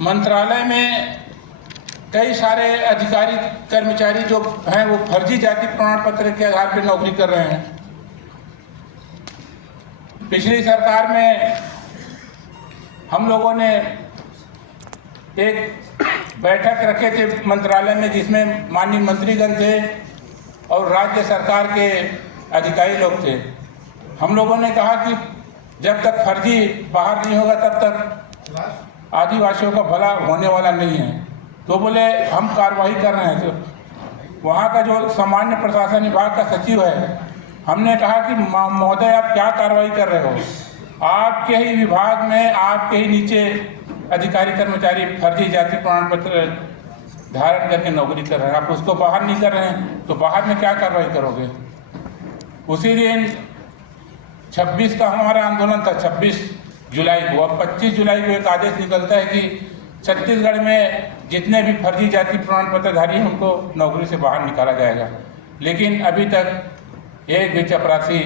मंत्रालय में कई सारे अधिकारी कर्मचारी जो हैं वो फर्जी जाति प्रमाण पत्र के आधार पर नौकरी कर रहे हैं। पिछली सरकार में हम लोगों ने एक बैठक रखे थे मंत्रालय में, जिसमें माननीय मंत्रीगण थे और राज्य सरकार के अधिकारी लोग थे। हम लोगों ने कहा कि जब तक फर्जी बाहर नहीं होगा तब तक आदिवासियों का भला होने वाला नहीं है। तो बोले हम कार्रवाई कर रहे हैं। तो वहाँ का जो सामान्य प्रशासन विभाग का सचिव है, हमने कहा कि महोदय आप क्या कार्रवाई कर रहे हो? आपके ही विभाग में आपके ही नीचे अधिकारी कर्मचारी फर्जी जाति प्रमाण पत्र धारण करके नौकरी कर रहे हैं, आप उसको बाहर नहीं कर रहे हैं, तो बाहर में क्या कार्रवाई करोगे? उसी दिन 26 का हमारा आंदोलन था, 26 जुलाई को। अब 25 जुलाई को एक आदेश निकलता है कि छत्तीसगढ़ में जितने भी फर्जी जाति प्रमाण पत्रधारी हैं उनको नौकरी से बाहर निकाला जाएगा। लेकिन अभी तक एक भी चपरासी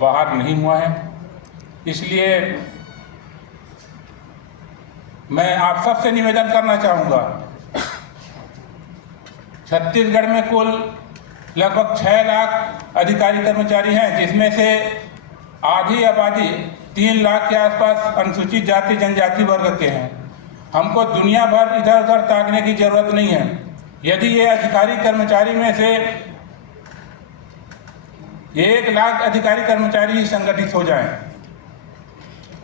बाहर नहीं हुआ है। इसलिए मैं आप सबसे निवेदन करना चाहूँगा, छत्तीसगढ़ में कुल लगभग 6 लाख अधिकारी कर्मचारी हैं, जिसमें से आधी आबादी 3 लाख के आसपास अनुसूचित जाति जनजाति वर्ग के हैं। हमको दुनिया भर इधर उधर ताकने की जरूरत नहीं है। यदि ये अधिकारी कर्मचारी में से 1 लाख अधिकारी कर्मचारी ही संगठित हो जाएं,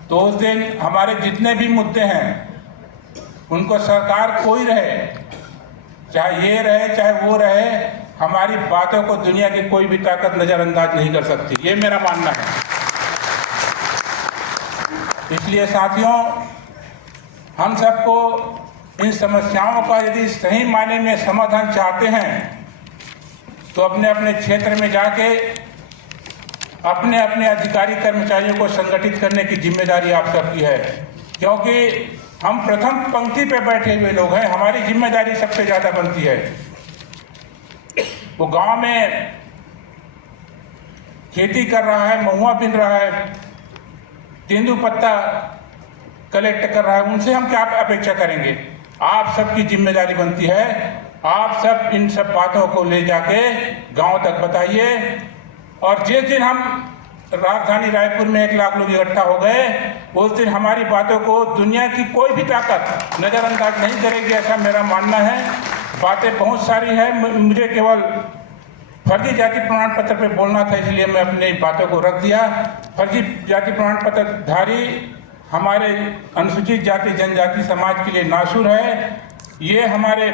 तो उस दिन हमारे जितने भी मुद्दे हैं उनको सरकार कोई रहे, चाहे ये रहे चाहे वो रहे, हमारी बातों को दुनिया की कोई भी ताकत नज़रअंदाज नहीं कर सकती। ये मेरा मानना है। इसलिए साथियों, हम सबको इन समस्याओं का यदि सही मायने में समाधान चाहते हैं तो अपने अपने क्षेत्र में जाके अपने अपने अधिकारी कर्मचारियों को संगठित करने की जिम्मेदारी आप सबकी है, क्योंकि हम प्रथम पंक्ति पे बैठे हुए लोग हैं। हमारी जिम्मेदारी सबसे ज़्यादा बनती है। वो गांव में खेती कर रहा है, महुआ बिन रहा है, तेंदुपत्ता कलेक्ट कर रहा है, उनसे हम क्या अपेक्षा करेंगे? आप सबकी जिम्मेदारी बनती है। आप सब इन सब बातों को ले जाके गांव तक बताइए। और जिस दिन हम राजधानी रायपुर में 1 लाख लोग इकट्ठा हो गए, उस दिन हमारी बातों को दुनिया की कोई भी ताकत नज़रअंदाज नहीं करेगी, ऐसा मेरा मानना है। बातें बहुत सारी हैं, मुझे केवल फर्जी जाति प्रमाण पत्र पे बोलना था, इसलिए मैं अपनी बातों को रख दिया। फर्जी जाति प्रमाण पत्रधारी हमारे अनुसूचित जाति जनजाति समाज के लिए नासूर है। ये हमारे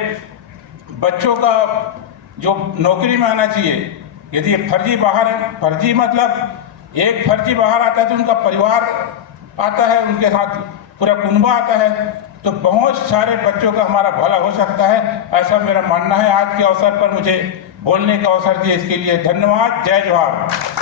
बच्चों का जो नौकरी में आना चाहिए, यदि ये फर्जी बाहर है, फर्जी मतलब एक फर्जी बाहर आता है तो उनका परिवार आता है, उनके साथ पूरा कुनबा आता है, तो बहुत सारे बच्चों का हमारा भला हो सकता है, ऐसा मेरा मानना है। आज के अवसर पर मुझे बोलने का अवसर दिया, इसके लिए धन्यवाद। जय जवाहर।